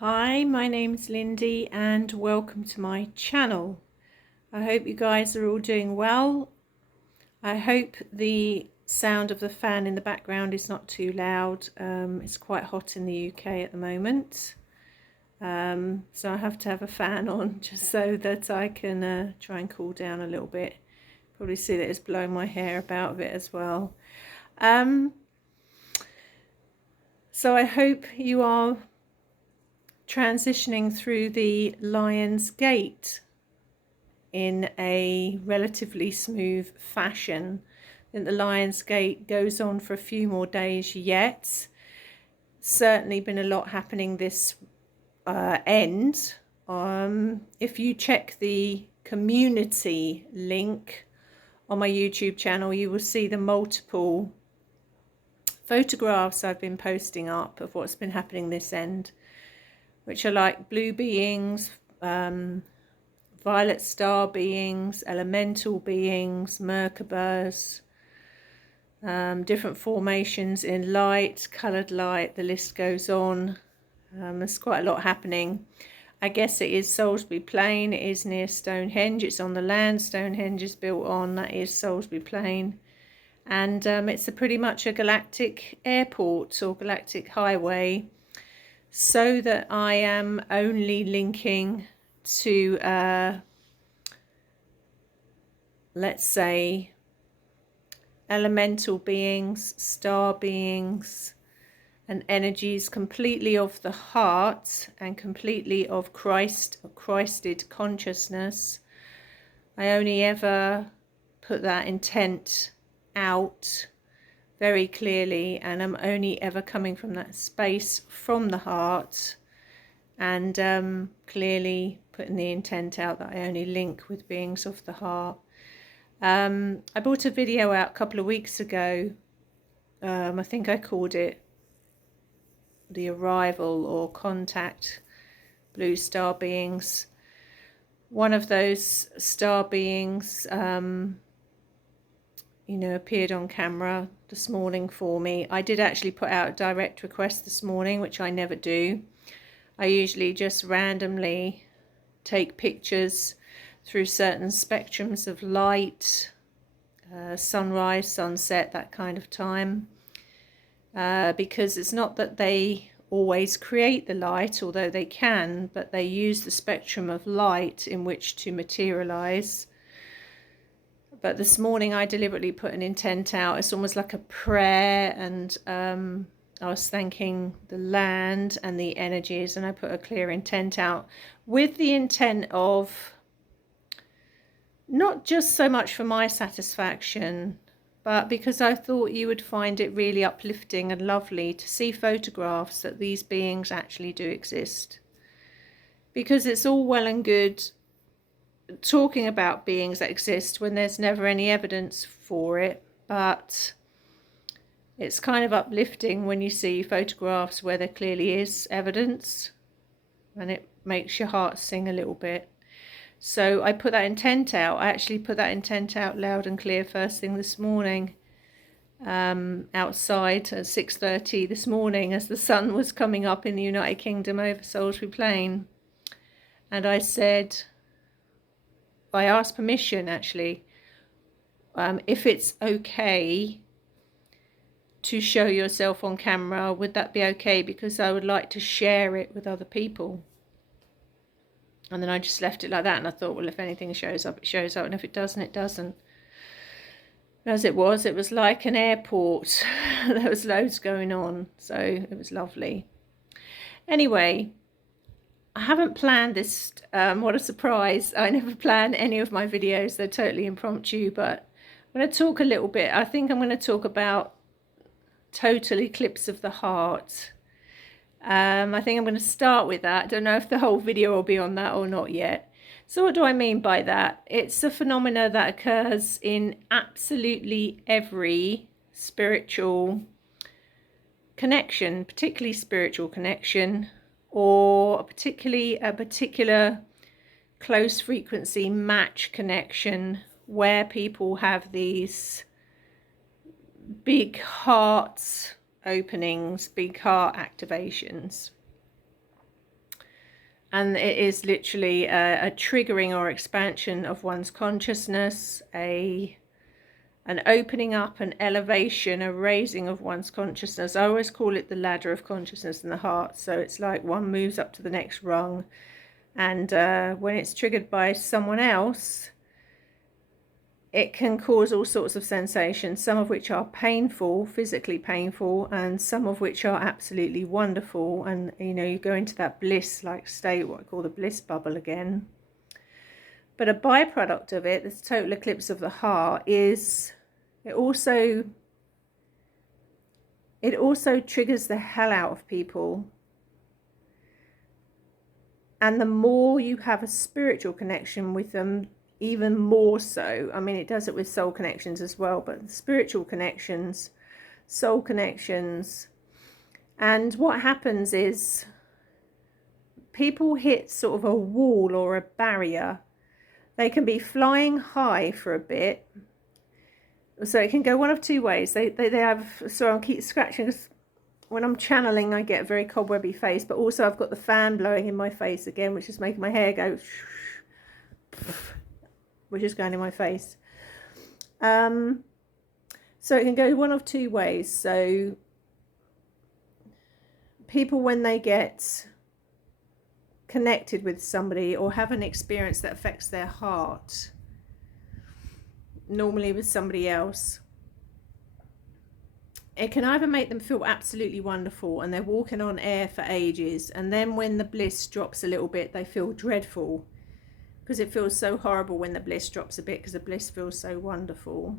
Hi, my name's Lindy and welcome to my channel. I hope you guys are all doing well. I hope the sound of the fan in the background is not too loud. It's quite hot in the UK at the moment, so I have to have a fan on just so that I can try and cool down a little bit. Probably see that it's blowing my hair about a bit as well. So I hope you are transitioning through the Lion's Gate in a relatively smooth fashion. I think the Lion's Gate goes on for a few more days yet. Certainly been a lot happening this end. If you check the community link on my YouTube channel, you will see the multiple photographs I've been posting up of what's been happening this end, which are like blue beings, violet star beings, elemental beings, Merkabahs, different formations in light, coloured light, the list goes on. There's quite a lot happening. I guess it is Salisbury Plain, it is near Stonehenge, it's on the land Stonehenge is built on, that is Salisbury Plain. And it's pretty much a galactic airport or galactic highway, so that I am only linking to let's say elemental beings, star beings, and energies completely of the heart and completely of Christed consciousness. I only ever put that intent out very clearly, and I'm only ever coming from that space from the heart, and clearly putting the intent out that I only link with beings of the heart. I brought a video out a couple of weeks ago. I think I called it The Arrival or Contact Blue Star Beings. One of those star beings appeared on camera this morning for me. I did actually put out a direct request this morning, which I never do. I usually just randomly take pictures through certain spectrums of light, sunrise, sunset, that kind of time, because it's not that they always create the light, although they can, but they use the spectrum of light in which to materialize. But this morning I deliberately put an intent out. It's almost like a prayer, and I was thanking the land and the energies, and I put a clear intent out with the intent of not just so much for my satisfaction, but because I thought you would find it really uplifting and lovely to see photographs that these beings actually do exist. Because it's all well and good talking about beings that exist when there's never any evidence for it, but it's kind of uplifting when you see photographs where there clearly is evidence, and it makes your heart sing a little bit. So I put that intent out. I actually put that intent out loud and clear first thing this morning, outside at 6:30 this morning as the sun was coming up in the United Kingdom over Salisbury Plain. And I said, I asked permission actually, if it's okay to show yourself on camera, would that be okay? Because I would like to share it with other people. And then I just left it like that, and I thought, well, if anything shows up, it shows up, and if it doesn't, it doesn't. As it was like an airport. There was loads going on, so it was lovely. Anyway, I haven't planned this. What a surprise. I never plan any of my videos. They're totally impromptu, but I'm going to talk a little bit. I think I'm going to talk about total eclipse of the heart. I think I'm going to start with that. I don't know if the whole video will be on that or not yet. So what do I mean by that? It's a phenomena that occurs in absolutely every spiritual connection, particularly spiritual connection, or particularly a particular close frequency match connection where people have these big hearts openings, big heart activations. And it is literally a triggering or expansion of one's consciousness, an opening up, an elevation, a raising of one's consciousness. I always call it the ladder of consciousness in the heart. So it's like one moves up to the next rung. And when it's triggered by someone else, it can cause all sorts of sensations, some of which are painful, physically painful, and some of which are absolutely wonderful. And, you know, you go into that bliss-like state, what I call the bliss bubble again. But a byproduct of it, this total eclipse of the heart, is it also triggers the hell out of people. And the more you have a spiritual connection with them, even more so. I mean, it does it with soul connections as well, but spiritual connections, soul connections. And what happens is people hit sort of a wall or a barrier. They can be flying high for a bit. So it can go one of two ways. They have, so I'll keep scratching because when I'm channeling, I get a very cobwebby face, but also I've got the fan blowing in my face again, which is making my hair go which is going in my face. So it can go one of two ways. So people, when they get connected with somebody or have an experience that affects their heart, normally with somebody else, it can either make them feel absolutely wonderful and they're walking on air for ages, and then when the bliss drops a little bit, they feel dreadful. Because it feels so horrible when the bliss drops a bit, because the bliss feels so wonderful.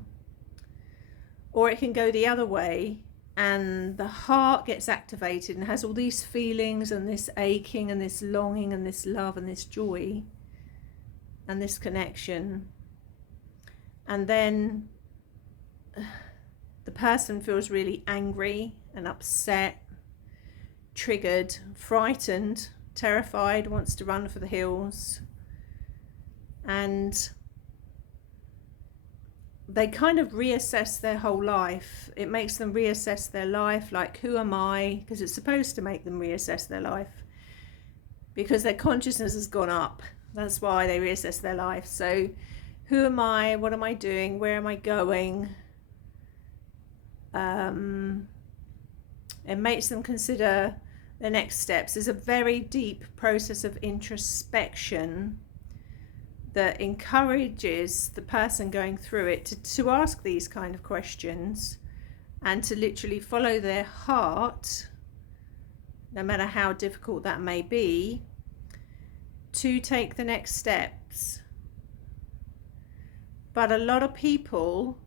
Or it can go the other way, and the heart gets activated and has all these feelings and this aching and this longing and this love and this joy and this connection. And then the person feels really angry and upset, triggered, frightened, terrified, wants to run for the hills. And they kind of reassess their whole life. It makes them reassess their life, like, who am I? Because it's supposed to make them reassess their life, because their consciousness has gone up. That's why they reassess their life. So who am I? What am I doing? Where am I going? It makes them consider the next steps. There's a very deep process of introspection that encourages the person going through it to ask these kind of questions and to literally follow their heart, no matter how difficult that may be, to take the next steps. But a lot of people,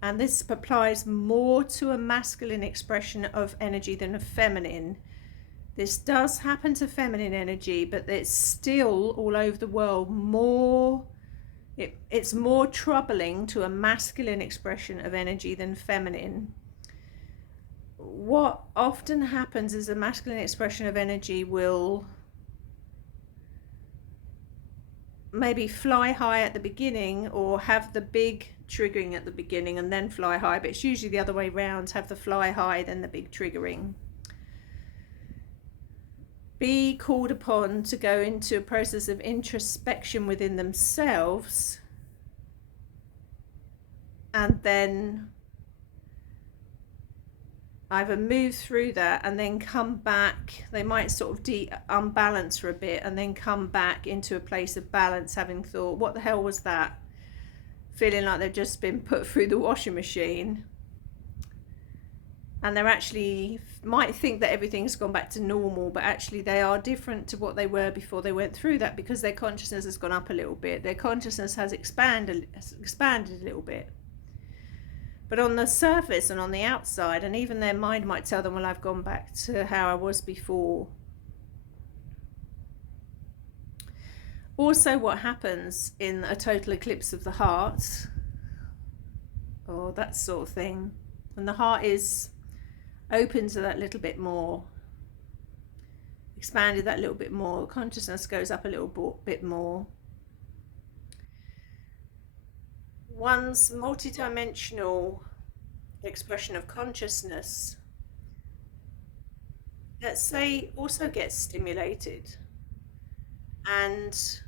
and this applies more to a masculine expression of energy than a feminine. This does happen to feminine energy, but it's still all over the world it's more troubling to a masculine expression of energy than feminine. What often happens is a masculine expression of energy will maybe fly high at the beginning, or have the big triggering at the beginning and then fly high, but it's usually the other way around, have the fly high then the big triggering. Be called upon to go into a process of introspection within themselves, and then either move through that and then come back. They might sort of unbalance for a bit and then come back into a place of balance, having thought, what the hell was that? Feeling like they've just been put through the washing machine. And they're actually might think that everything's gone back to normal, but actually they are different to what they were before they went through that, because their consciousness has gone up a little bit. Their consciousness has expanded a little bit. But on the surface and on the outside, and even their mind might tell them, well, I've gone back to how I was before. Also, what happens in a total eclipse of the heart, or that sort of thing, when the heart is open to that little bit more, expanded that little bit more, consciousness goes up a little bit more. One's multidimensional expression of consciousness, let's say, also gets stimulated. and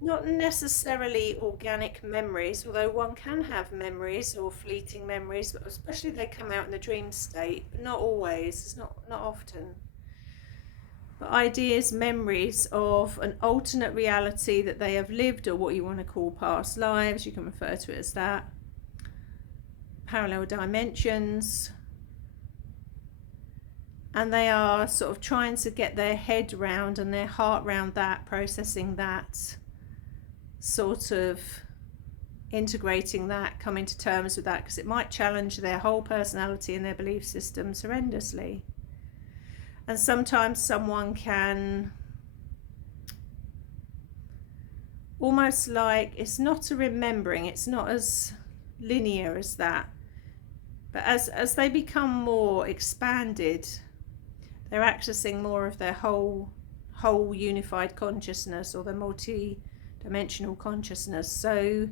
not necessarily organic memories, although one can have memories or fleeting memories, but especially they come out in the dream state, but not always, it's not often. But ideas, memories of an alternate reality that they have lived, or what you want to call past lives, you can refer to it as that, parallel dimensions, and they are sort of trying to get their head round and their heart round that, processing that, sort of integrating that, coming to terms with that, because it might challenge their whole personality and their belief systems horrendously. And sometimes someone can almost like, it's not a remembering, it's not as linear as that, but as they become more expanded, they're accessing more of their whole unified consciousness, or their multi-dimensional consciousness. So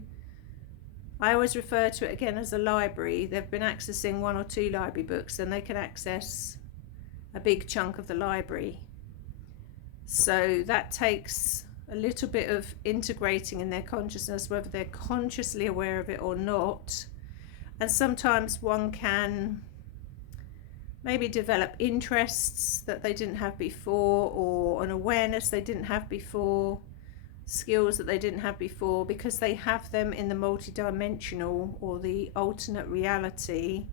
I always refer to it again as a library. They've been accessing 1 or 2 library books, and they can access a big chunk of the library. So that takes a little bit of integrating in their consciousness, whether they're consciously aware of it or not. And sometimes one can maybe develop interests that they didn't have before, or an awareness they didn't have before, skills that they didn't have before, because they have them in the multidimensional or the alternate reality.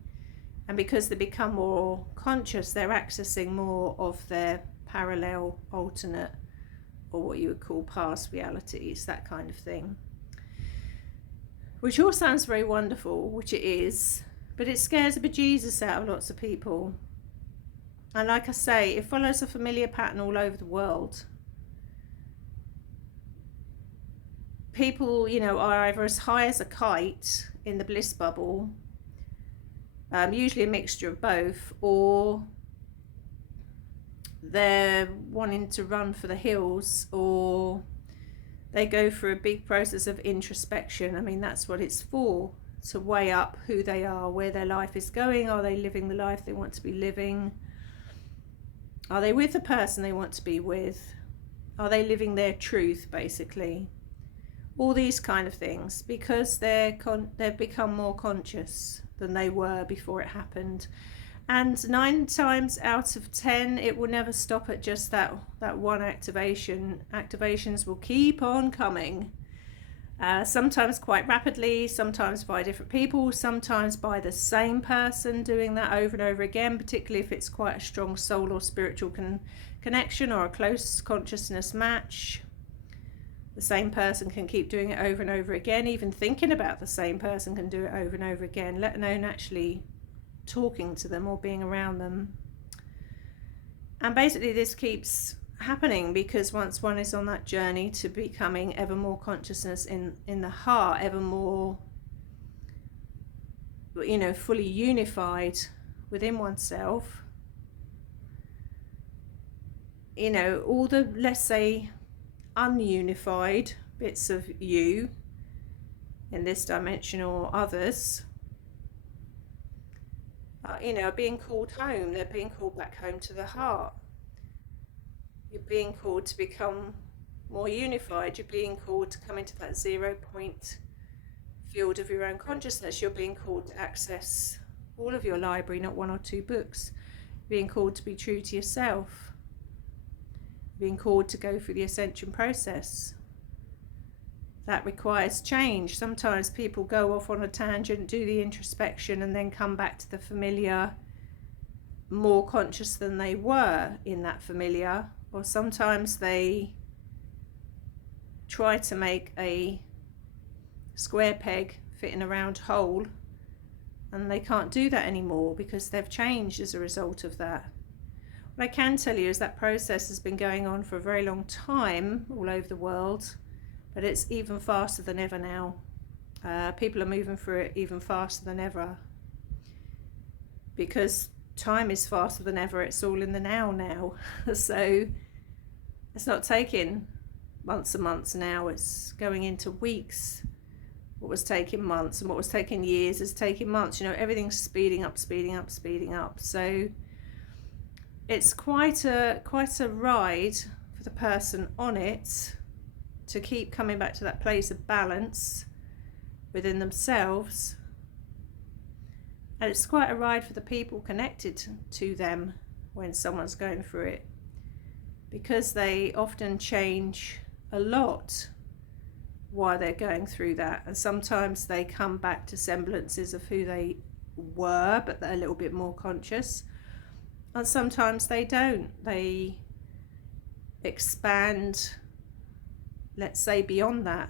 And because they become more conscious, they're accessing more of their parallel, alternate, or what you would call past realities, that kind of thing. Which all sounds very wonderful, which it is, but it scares the bejesus out of lots of people. And like I say, it follows a familiar pattern all over the world. People, you know, are either as high as a kite in the bliss bubble, usually a mixture of both, or they're wanting to run for the hills, or they go through a big process of introspection. I mean, that's what it's for, to weigh up who they are, where their life is going. Are they living the life they want to be living? Are they with the person they want to be with? Are they living their truth, basically? All these kind of things, because they've become more conscious than they were before it happened. And 9 times out of 10, it will never stop at just that one activation. Activations will keep on coming. Sometimes quite rapidly, sometimes by different people, sometimes by the same person doing that over and over again, particularly if it's quite a strong soul or spiritual connection, or a close consciousness match. The same person can keep doing it over and over again. Even thinking about the same person can do it over and over again, let alone actually talking to them or being around them. And basically this keeps happening because once one is on that journey to becoming ever more consciousness in the heart, ever more, you know, fully unified within oneself, you know, all the, let's say, ununified bits of you in this dimension or others, you know, are being called home. They're being called back home to the heart. You're being called to become more unified. You're being called to come into that 0 point field of your own consciousness. You're being called to access all of your library, not 1 or 2 books. You're being called to be true to yourself. You're being called to go through the ascension process. That requires change. Sometimes people go off on a tangent, do the introspection, and then come back to the familiar, more conscious than they were in that familiar. Or sometimes they try to make a square peg fit in a round hole, and they can't do that anymore because they've changed as a result of that. What I can tell you is that process has been going on for a very long time all over the world, but it's even faster than ever now. People are moving through it even faster than ever because time is faster than ever. It's all in the now. So it's not taking months and months now, it's going into weeks. What was taking months and what was taking years is taking months. You know, everything's speeding up. So it's quite a ride for the person on it to keep coming back to that place of balance within themselves. And it's quite a ride for the people connected to them when someone's going through it, because they often change a lot while they're going through that, and sometimes they come back to semblances of who they were, but they're a little bit more conscious, and sometimes they don't. They expand, let's say, beyond that.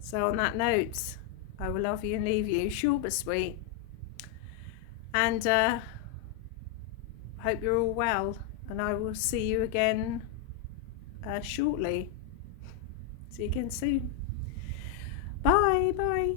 So on that note, I will love you and leave you, short but sweet, and hope you're all well, and I will see you again shortly. See you again soon. Bye.